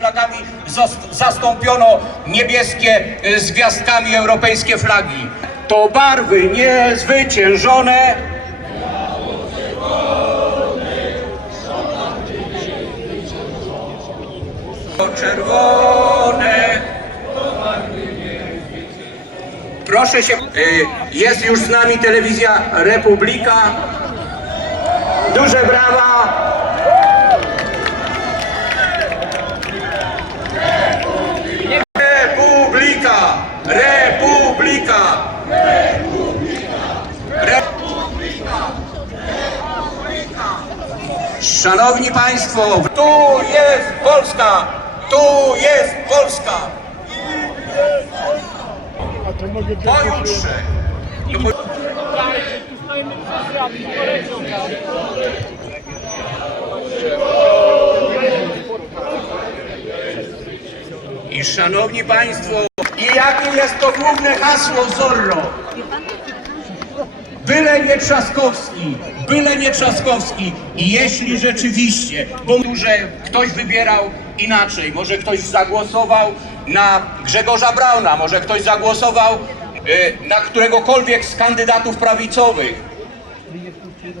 flagami zastąpiono niebieskie y, z gwiazdkami europejskie flagi. To barwy niezwyciężone. To czerwone. Proszę się, y, jest już z nami telewizja Republika. Duże brawa. Republika! Republika! Republika! Szanowni Państwo, tu jest Polska! Tu jest Polska! Pojutrze! I szanowni Państwo, i jakie jest to główne hasło Zorro? Byle nie Trzaskowski, byle nie Trzaskowski. I jeśli rzeczywiście, bo że ktoś wybierał inaczej, może ktoś zagłosował na Grzegorza Brauna, może ktoś zagłosował y, na któregokolwiek z kandydatów prawicowych,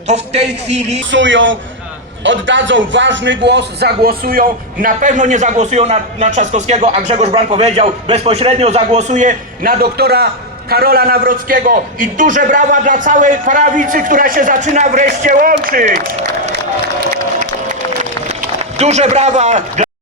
to w tej chwili głosują, oddadzą ważny głos, zagłosują, na pewno nie zagłosują na, na Trzaskowskiego, a Grzegorz Braun powiedział, bezpośrednio zagłosuje na doktora Karola Nawrockiego i duże brawa dla całej prawicy, która się zaczyna wreszcie łączyć. Duże brawa